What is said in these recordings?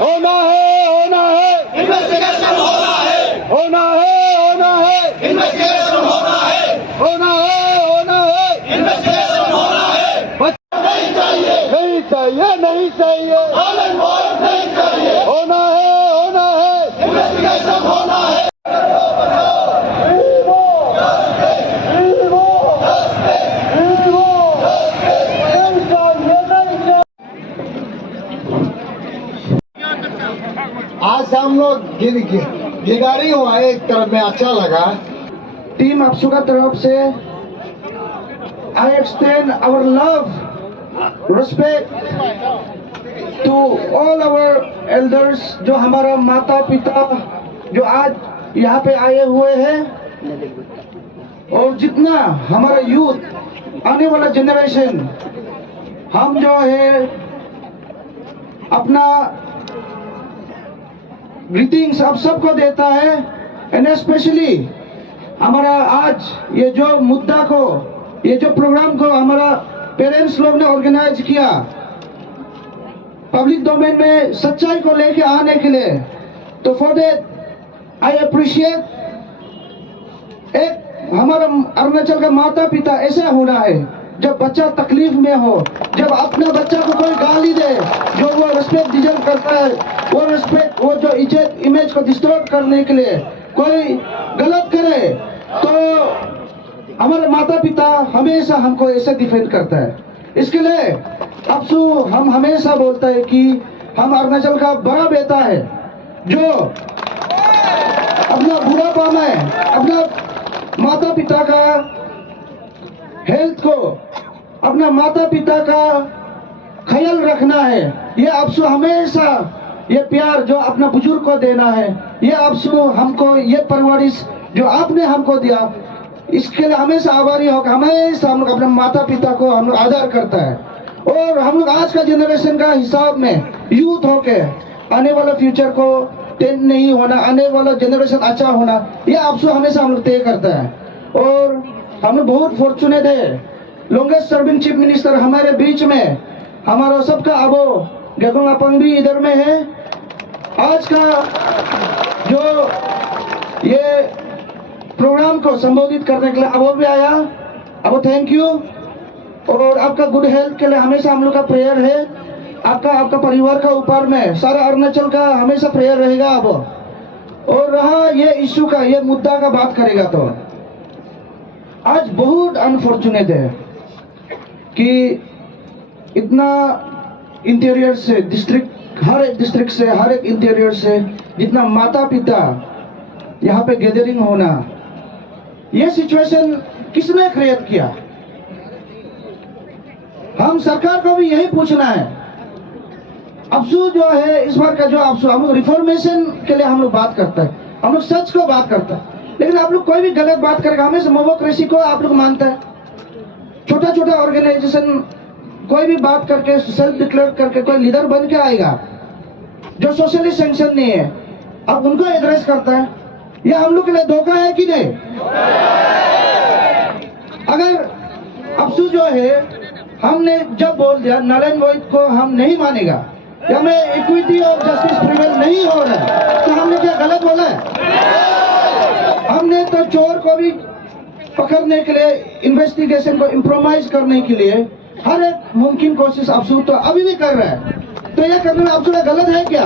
होना है, होना है, इन्वेस्टिगेशन होना है, होना है, होना है, इन्वेस्टिगेशन होना है, होना है, होना है। इन्वेस्टिगेशन होना है। नहीं चाहिए, नहीं चाहिए, नहीं चाहिए, आनंद बोर्ड नहीं चाहिए, होना है, होना है। इन्वेस्टिगेशन होना है। आज हम लोग गिरगारी हुआ एक तरफ में अच्छा लगा। टीम अफसू का तरफ से I extend our love, respect to all our elders, जो हमारा माता पिता जो आज यहाँ पे आए हुए हैं, और जितना हमारा यूथ आने वाला जनरेशन, हम जो है अपना ग्रीटिंग्स आप सबको देता है। एंड स्पेशली हमारा आज ये जो मुद्दा को, ये जो प्रोग्राम को हमारा पेरेंट्स लोग ने ऑर्गेनाइज किया पब्लिक डोमेन में सच्चाई को लेके आने के लिए, तो फॉर दैट आई अप्रिशिएट। एक हमारा अरुणाचल का माता पिता ऐसा होना है, जब बच्चा तकलीफ में हो, जब अपने बच्चा को कोई गाली दे, जो वो रिस्पेक्ट डिजर्व करता है, वो रिस्पेक्ट, वो जो इज्जत इमेज को डिस्टर्ब करने के लिए कोई गलत करे, तो हमारे माता पिता हमेशा हमको ऐसे डिफेंड करता है। इसके लिए अफसू हम हमेशा बोलता है कि हम अरुणाचल का बड़ा बेटा है, जो अपना बुढ़ापा में अपना माता पिता का हेल्थ को, अपना माता पिता का ख्याल रखना है। ये अफसू हमेशा ये प्यार जो अपना बुजुर्ग को देना है, ये अफसू हमको ये परवरिश जो आपने हमको दिया, इसके लिए हमेशा आभारी होकर हमेशा हम लोग अपने माता पिता को हम लोग आदर करता है। और हम लोग आज का जनरेशन का हिसाब में यूथ होके आने वाला फ्यूचर को टेंट नहीं होना, आने वाला जनरेशन अच्छा होना, ये अफसू हमेशा हम लोग तय करता है। और हम लोग बहुत फॉर्चुनेट है, लॉन्गेस्ट सर्विंग चीफ मिनिस्टर हमारे बीच में, हमारा सबका अबो गेगोंग अपांग भी इधर में है। आज का जो ये प्रोग्राम को संबोधित करने के लिए अबो भी आया, अबो थैंक यू। और आपका गुड हेल्थ के लिए हमेशा हम लोग का प्रेयर है, आपका परिवार का ऊपर में सारा अरुणाचल का हमेशा प्रेयर रहेगा अबो। और रहा ये इश्यू का, ये मुद्दा का बात करेगा, तो आज बहुत अनफॉर्चुनेट है कि इतना इंटीरियर से डिस्ट्रिक्ट, हर एक डिस्ट्रिक्ट से, हर एक इंटीरियर से जितना माता पिता यहाँ पे गैदरिंग होना, ये सिचुएशन किसने क्रिएट किया? हम सरकार को भी यही पूछना है। अफसू जो है इस बार का जो अफसू, हम लोग रिफॉर्मेशन के लिए हम लोग बात करते हैं, हम लोग सच को बात करते हैं, लेकिन आप लोग कोई भी गलत बात करेगा हमेशा डेमोक्रेसी को आप लोग मानते हैं। छोटा छोटा ऑर्गेनाइजेशन कोई भी बात करके सेल्फ डिक्लेयर करके कोई लीडर बन के आएगा जो सोशली सैंक्शन नहीं है, अब उनको एड्रेस करता है। ये हम लोग के लिए धोखा है कि नहीं? अगर अफसू जो है, हमने जब बोल दिया नरेंद्र मोदी को हम नहीं मानेगा, या में इक्विटी और जस्टिस प्रिवेल नहीं हो रहा है, तो हमने क्या गलत बोला है? हमने तो चोर को भी पकड़ने के लिए, इन्वेस्टिगेशन को इम्प्रोवाइज करने के लिए हर एक मुमकिन कोशिश अफसू तो अभी भी कर रहा है, तो यह करने में अफसू गलत है क्या?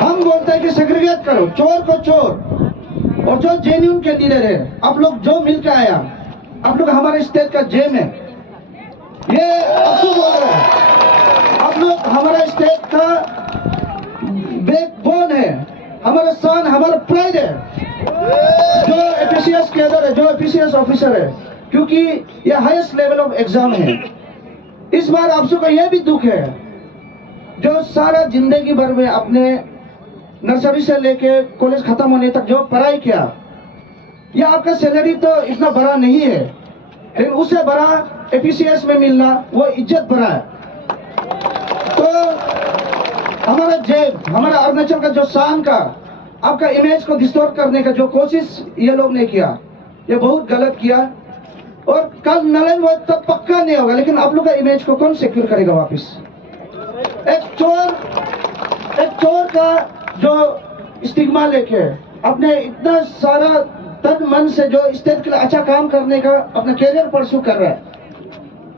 हम बोलते हैं कि सेग्रीगेट करो, चोर को चोर, और जो जेन्युइन कैंडिडेट है, आप लोग जो मिल के आया, आप लोग हमारे स्टेट का जेम है, ये अफसू बोल रहे हैं। आप लोग हमारा स्टेट का बैकबोन है, हमारा सन, हमारा प्राइड है, जो एपीसीएस कैडर है, जो एपीसीएस ऑफिसर है, क्योंकि ये हाईएस्ट लेवल ऑफ एग्जाम है। इस बार अफसू का यह भी दुख है, जो सारा जिंदगी भर में अपने नर्सरी से लेके कॉलेज खत्म होने तक जो पढ़ाई किया, ये आपका सैलरी तो इतना बड़ा नहीं है, लेकिन उससे बड़ा एपीसीएस में मिलना वो इज्जत बड़ा है। तो हमारा जेब, हमारा अरुणाचल का जो शान का, आपका इमेज को डिस्टॉर्ट करने का जो कोशिश ये लोग ने किया, ये बहुत गलत किया। और कल नरेंद्र मोदी तब पक्का नहीं होगा, लेकिन आप लोग का इमेज को कौन सिक्योर करेगा वापस? एक का जो स्टिग्मा लेके अपने इतना सारा तन मन से जो स्टेट के लिए अच्छा काम करने का अपना कैरियर परस्यू कर रहा है,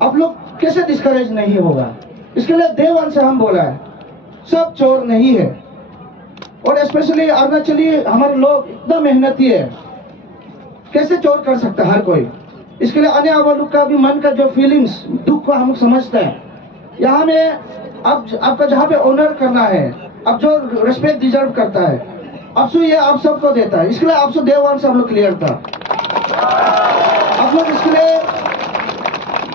आप लोग कैसे डिस्करेज नहीं होगा? इसके लिए डे वन से हम बोला है, सब चोर नहीं है। और स्पेशली अरुणाचली हमारे लोग इतना मेहनती है, कैसे चोर कर सकता है हर कोई? इसके लिए आने वाले लोग का भी मन का जो फीलिंग्स, दुख को हम समझते हैं। यहाँ में आपका जहाँ पे ऑनर करना है, अब जो रिस्पेक्ट डिजर्व करता है, अफसू ये आप सबको देता है। इसके लिए आपसे डे वन से हम लोग क्लियर था। आप लोग इसके लिए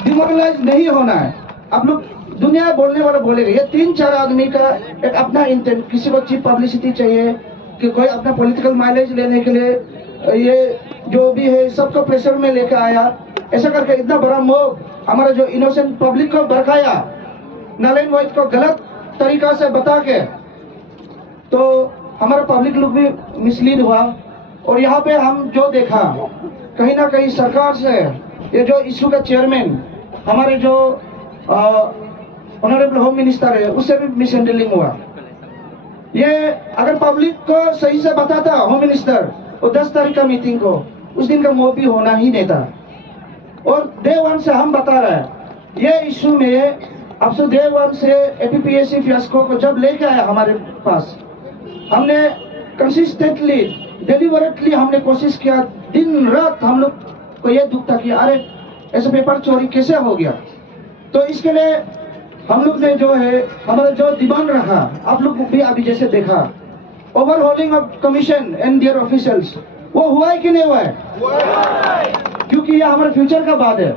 डिमोरलाइज नहीं होना है। आप लोग दुनिया बोलने वाला बोलेगा, ये 3-4 आदमी का एक अपना इंटेंट, किसी को चीप पब्लिसिटी चाहिए कि कोई अपना पॉलिटिकल माइलेज लेने के लिए ये जो भी है सबको प्रेशर में लेकर आया, ऐसा करके इतना बड़ा मोब हमारा जो इनोसेंट पब्लिक को भड़काया, नलिन वैद्य को गलत तरीका से बता के, तो हमारा पब्लिक लोग भी मिसलीड हुआ। और यहाँ पे हम जो देखा, कहीं ना कहीं सरकार से ये जो इशू का चेयरमैन हमारे जो ऑनरेबल होम मिनिस्टर है, उससे भी मिसहैंडलिंग हुआ। ये अगर पब्लिक को सही से बताता होम मिनिस्टर, और 10 तारीख का मीटिंग को, उस दिन का मोब भी होना ही नहीं था। और डे वन से हम बता रहे हैं, ये इशू में अब से डे वन से एपीपीएससी फियास्को को जब लेके आया हमारे पास, हमने कंसिस्टेंटली डिलीवरेटली हमने कोशिश किया, दिन रात हम लोग को ये दुख था कि अरे ऐसे पेपर चोरी कैसे हो गया। तो इसके लिए हम लोग ने जो है हमारा जो डिमांड रखा, आप लोग भी अभी जैसे देखा, overhauling of commission and their officials, वो हुआ है कि नहीं हुआ है? क्योंकि ये हमारे फ्यूचर का बात है।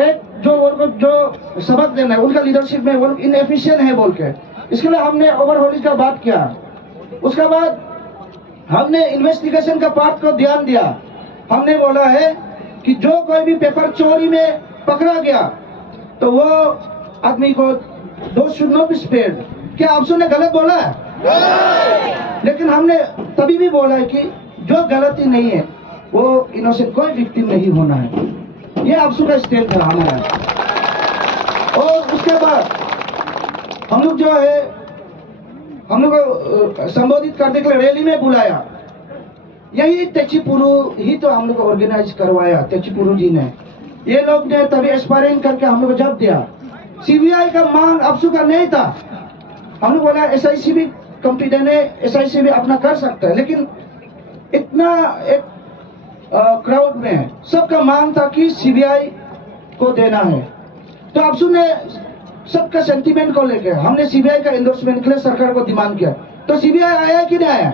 एक जो सबक देना है, उनका लीडरशिप में वो इनएफिशिएंट है बोल के, इसके लिए हमने ओवरहोलिंग का बात किया। उसके बाद हमने इन्वेस्टिगेशन का पार्ट को ध्यान दिया। हमने बोला है कि जो कोई भी पेपर चोरी में पकड़ा गया तो वो आदमी को दोष शुड नॉट बी स्पेयर्ड। क्या आप ने गलत बोला है? लेकिन हमने तभी भी बोला है कि जो गलती नहीं है वो इनोसेंट, कोई विक्टिम नहीं होना है। ये आपसू का स्टैंड था हमारा। और उसके बाद हम लोग जो है, हम लोग को संबोधित करने के लिए रैली में बुलाया। यही तेचीपुरु ही तो हम लोग को ऑर्गेनाइज करवाया, तेचीपुरु जी ने। ये लोग ने तभी एस्पायरिंग करके हम लोग को जब दिया। सीबीआई का मांग आपसू का नहीं था। हम लोग बोला एसआईसी भी कॉम्पिटेंट है, एसआईसी भी अपना कर सकता है, लेकिन इतना एक क्राउड में सबका मांग था कि सीबीआई को देना है। तो आपसू ने सबका सेंटीमेंट को लेकर हमने सीबीआई का एंडोर्समेंट के लिए सरकार को डिमांड किया। तो सीबीआई आया कि नहीं आया?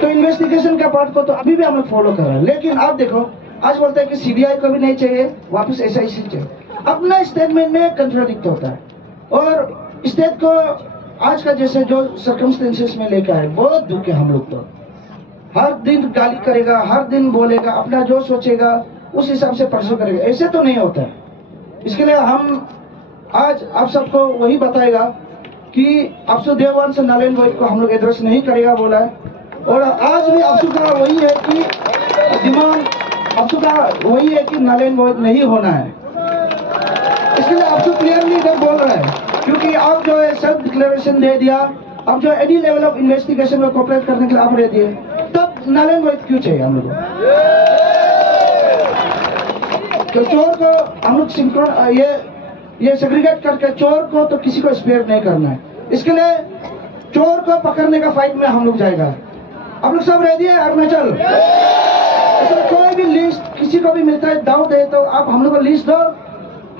तो इन्वेस्टिगेशन का पार्ट को तो अभी भी हम लोग फॉलो कर रहे हैं। लेकिन आप देखो, आज बोलते हैं कि सीबीआई को भी नहीं चाहिए, वापस एसआईसी चाहिए। अपना स्टेटमेंट में कंट्राडिक्ट होता है। और स्टेट को आज का जैसे जो सर्कमस्टेंसेस में लेकर आए, बहुत दुख है हम लोग। तो हर दिन गाली करेगा, हर दिन बोलेगा, अपना जो सोचेगा उस हिसाब से परसों करेगा, ऐसे तो नहीं होता है। इसके लिए हम आज आप सबको वही बताएगा कि अफसू देवान से नलिन वैद्य को हम लोग एड्रेस नहीं करेगा बोला है। और आज भी अफसू का वही है कि डिमांड अफसू का वही है कि नलिन वैद्य नहीं होना है। इसके लिए अफसू क्लियरली इधर बोल रहा है, क्योंकि आप जो है सेल्फ डिक्लेरेशन दे दिया, अब जो एनी लेवल ऑफ इन्वेस्टिगेशन में कोऑपरेट करने के लिए आप दे दिए, तब नलिन वैद्य क्यों चाहिए हम लोग? तो चोर को हम लोग ये सेग्रीगेट करके चोर को तो किसी को स्पेयर नहीं करना है। इसके लिए चोर को पकड़ने का फाइट में हम लोग जाएगा। आप लोग सब रेडी है? अरुणाचल कोई भी लिस्ट किसी को भी मिलता है, डाउट है तो आप हम लोग को लिस्ट दो।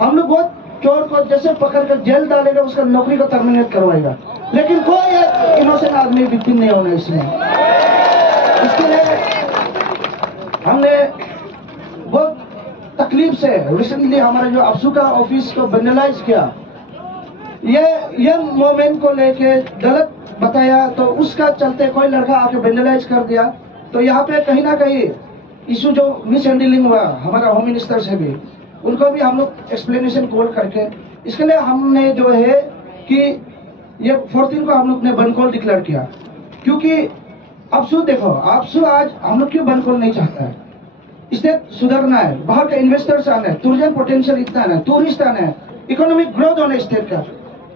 हम लोग वो चोर को जैसे पकड़ कर जेल डालेगा, उसका नौकरी को टर्मिनेट करवाएगा। लेकिन कोई इनोसेंट आदमी विक्टिम नहीं होना इसमें। इसके लिए हमने बहुत तकलीफ से रिसेंटली हमारे जो अफसू का ऑफिस को वेंडलाइज किया, ये मोमेंट को लेके गलत बताया, तो उसका चलते कोई लड़का आके वेंडलाइज कर दिया। तो यहाँ पे कहीं ना कहीं इशू जो मिस हैंडलिंग हुआ हमारा होम मिनिस्टर से भी, उनको भी हम लोग एक्सप्लेनेशन कॉल करके, इसके लिए हमने जो है कि ये 14 को हम लोग ने बंद कॉल डिक्लेयर किया। क्योंकि अफसू देखो, अफसू आज हम लोग क्यों बंद कॉल नहीं चाहता है? स्टेट सुधरना है, बाहर के इन्वेस्टर्स आना है, टूरिज्म पोटेंशियल इतना है, टूरिस्ट आना है, इकोनॉमिक ग्रोथ होना है स्टेट का।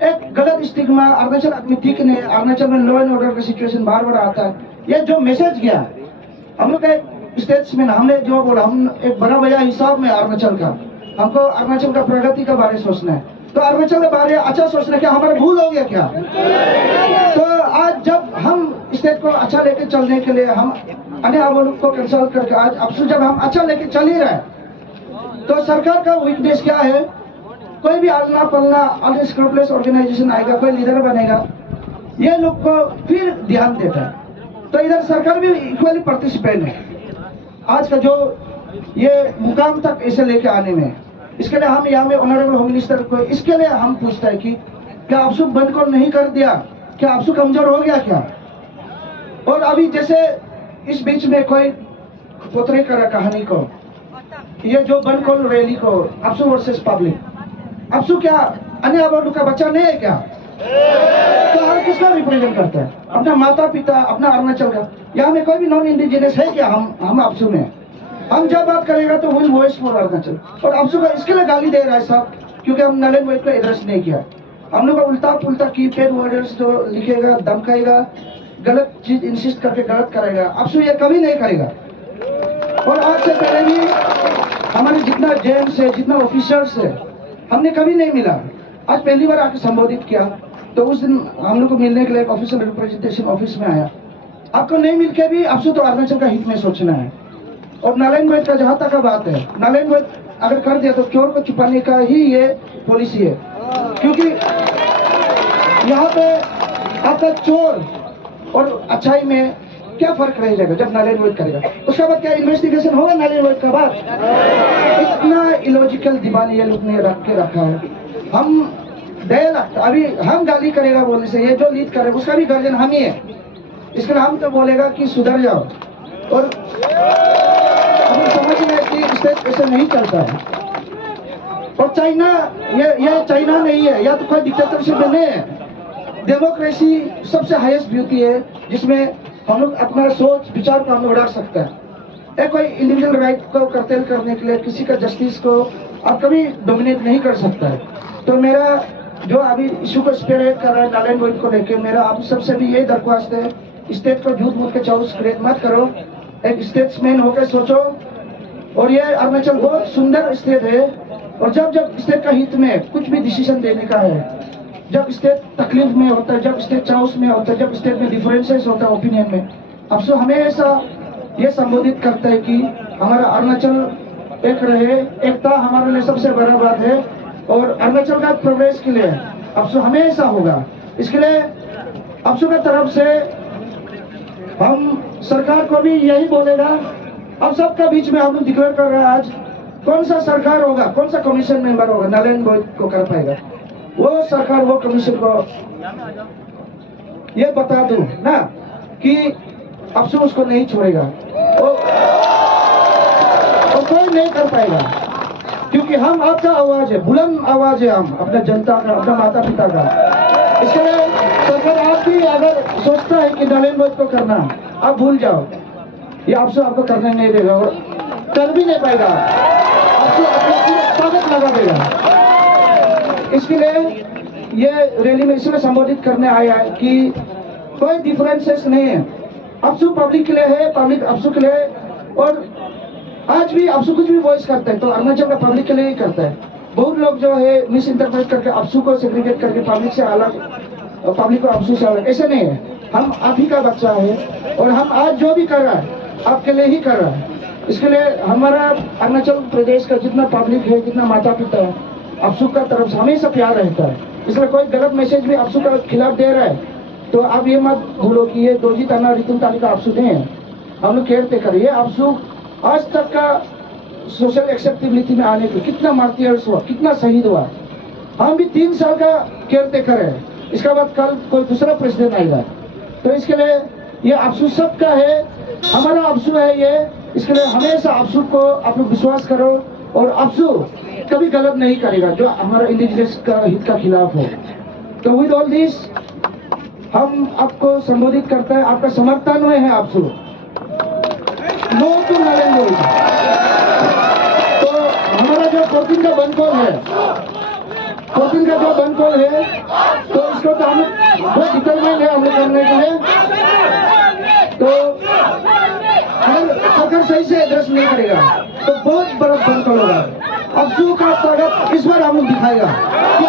एक गलत स्टिग्मा अरुणाचल आदमी ठीक नहीं है, अरुणाचल में लॉ एंड ऑर्डर का सिचुएशन बार बार आता है। ये जो मैसेज गया हम लोग एक स्टेट्समैन, हमने जो बोला, हम एक बड़ा भैया हिसाब में अरुणाचल का, हमको अरुणाचल का प्रगति के बारे में सोचना है। तो अरुणाचल के बारे में अच्छा सोचना, क्या हमारा भूल हो गया क्या? तो आज जब हम स्टेट को अच्छा लेके चलने के लिए हम अन्य आवाम को कंसल्ट करके आज अब जब हम अच्छा लेके चल ही रहे, तो सरकार का वीकनेस क्या है? कोई भी आलना पलना अनस्क्रूपलेस ऑर्गेनाइजेशन आएगा, कोई लीडर बनेगा, ये लोग को फिर ध्यान देता है। तो इधर सरकार भी इक्वली पार्टिसिपेंट है आज का जो ये मुकाम तक इसे लेके आने में। इसके लिए हम यहाँ में ऑनरेबल होम मिनिस्टर को इसके लिए हम पूछते हैं कि क्या आपसू बंद को नहीं कर दिया, क्या आपसू कमजोर हो गया क्या? और अभी जैसे इस बीच में कोई पोतरे करा कहानी को, ये जो बंद कॉल रैली को आपसू वर्सेस पब्लिक, आपसू क्या अन्य आबादी का बच्चा नहीं है क्या? तो हर किसका रिप्रेजेंट करता है? अपना माता पिता, अपना अरुणाचल का। यहाँ में कोई भी नॉन इंडिजिनियस है क्या? हम आपसू में हम जब बात करेगा तो विल वॉइस फॉर अरुणाचल। और आपसू का इसके लिए गाली दे रहा है साहब, क्योंकि हम नलन वेद को एड्रेस नहीं किया। हम लोग का उल्टा पुल्टा की पेड वर्डर्स जो लिखेगा, धमकाएगा, गलत चीज इंसिस्ट करके गलत करेगा, आपसू ये कभी नहीं करेगा। और आज से पहले भी हमारे जितना जेम्स है, जितना ऑफिसर्स है, हमने कभी नहीं मिला। आज पहली बार आके संबोधित किया, तो उस दिन हम लोग को मिलने के लिए एक ऑफिशियल रिप्रेजेंटेशन ऑफिस में आया। आपको नहीं मिल के भी आपसे तो अरुणाचल का हित में सोचना है। और नारायण वैद का जहाँ तक का बात है, नारायण वैद अगर कर दिया तो चोर को छुपाने का ही ये पॉलिसी है। क्योंकि यहाँ पे आपका चोर और अच्छाई में क्या फर्क रह जाएगा जब नारायण वैद करेगा? उसके बाद क्या इन्वेस्टिगेशन होगा नारायण वैद का बाद? इतना इलॉजिकल दीवानी ये लोग ने रख के रखा है। हम दया लगता, अभी हम गाली करेगा बोलने से, ये जो लीड करे उसका भी गार्जियन हम ही है। इसके लिए हम तो बोलेगा कि सुधर जाओ। और हम समझ रहे कि स्टेट ऐसे नहीं चलता है। और चाइना, ये चाइना नहीं है, या तो कोई डिक्टेटरशिप में नहीं है। डेमोक्रेसी सबसे हाईएस्ट ब्यूटी है, जिसमें हम लोग अपना सोच विचार को हम लोग उड़ा सकते हैं। कोई इंडिविजुअल राइट को कर्तव्य करने के लिए किसी का जस्टिस को आप कभी डोमिनेट नहीं कर सकता है। तो मेरा जो अभी इशू को स्पीयरहेड कर रहा है नारायण वैद को लेके, मेरा आप सबसे भी यही दरख्वास्त है, स्टेट को झूठ मूठ के चाउस क्रिएट मत करो, एक स्टेट्समैन होकर सोचो। और ये अरुणाचल बहुत सुंदर स्टेट है, और जब जब स्टेट का हित में कुछ भी डिसीजन देने का है, जब स्टेट तकलीफ में होता है, जब स्टेट चाउस में होता है, जब स्टेट में डिफरेंसेस होता है ओपिनियन में, अब सो हमेशा ये संबोधित करता है कि हमारा अरुणाचल एक रहे, एकता हमारे लिए सबसे बड़ा बात है। और अरुणाचल का प्रोग्रेस के लिए अब सो हमेशा होगा। इसके लिए अब सो की तरफ से हम सरकार को भी यही बोलेगा। अब सबका बीच में हम लोग डिक्लेयर कर रहे हैं आज, कौन सा सरकार होगा, कौन सा कमीशन मेंबर होगा नारायण वैद को कर पाएगा, वो सरकार वो कमीशन को ये बता दूं ना कि अब से उसको नहीं छोड़ेगा, और कोई नहीं कर पाएगा। क्योंकि हम आपका आवाज है, बुलंद आवाज है, हम अपने जनता का, अपना माता पिता का। इसके लिए सरकार आप भी अगर सोचता है कि नारायण वैद को करना, आप भूल जाओ, ये आपसे आपको करने नहीं देगा और कर भी नहीं पाएगा, आपको अपनी ताकत लगा देगा। इसके लिए ये रैली में इसलिए संबोधित करने आया है कि कोई डिफरेंसेस नहीं है, आपसू पब्लिक के लिए है, पब्लिक आपसू के लिए। और आज भी आपसू कुछ भी वॉइस करता है तो अरुणाचल का पब्लिक के लिए ही करता है। बहुत लोग जो है मिस इंटरप्रेट करके आपसू को सेग्रीगेट करके पब्लिक से अलग, पब्लिक को आपसू से अलग, ऐसे नहीं है। हम आप ही का बच्चा है, और हम आज जो भी कर रहा है आपके लिए ही कर रहा है। इसके लिए हमारा अरुणाचल प्रदेश का जितना पब्लिक है, जितना माता पिता है, आपसू का तरफ से हमेशा प्यार रहता है। इसलिए कोई गलत मैसेज भी आपसू का खिलाफ दे रहा है तो आप ये मत भूलो कि ये दोजी ताना रितुम तानी का आपसू नहीं है। हम लोग केयर टेकर, ये आपसू आज तक का सोशल एक्सेप्टेबिलिटी में आने के कितना मार्टियर्स हुआ, कितना शहीद हुआ। हम भी 3 साल का केयर टेकर है, इसके बाद कल कोई दूसरा प्रेसिडेंट आएगा। तो इसके लिए ये आपसू सबका है, हमारा आपसू है ये। इसके लिए हमेशा आपसू को आप लोग विश्वास करो, और आपसू कभी गलत नहीं करेगा जो हमारा इंडिजिनियस का हित का खिलाफ हो। तो विद ऑल दिस हम आपको संबोधित करते हैं, आपका समर्थन में है आपसू, नो टू नारायण वैद। तो हमारा जो 14 का बंद कॉल है, डॉल्फिन का जो बनकोल है तो इसको तो हम बहुत डिटरमाइंड है हमने करने के लिए। तो अगर सही से एड्रेस नहीं करेगा तो बहुत बड़ा बनकोल होगा। अफसू का ताकत इस बार हम दिखाएगा कि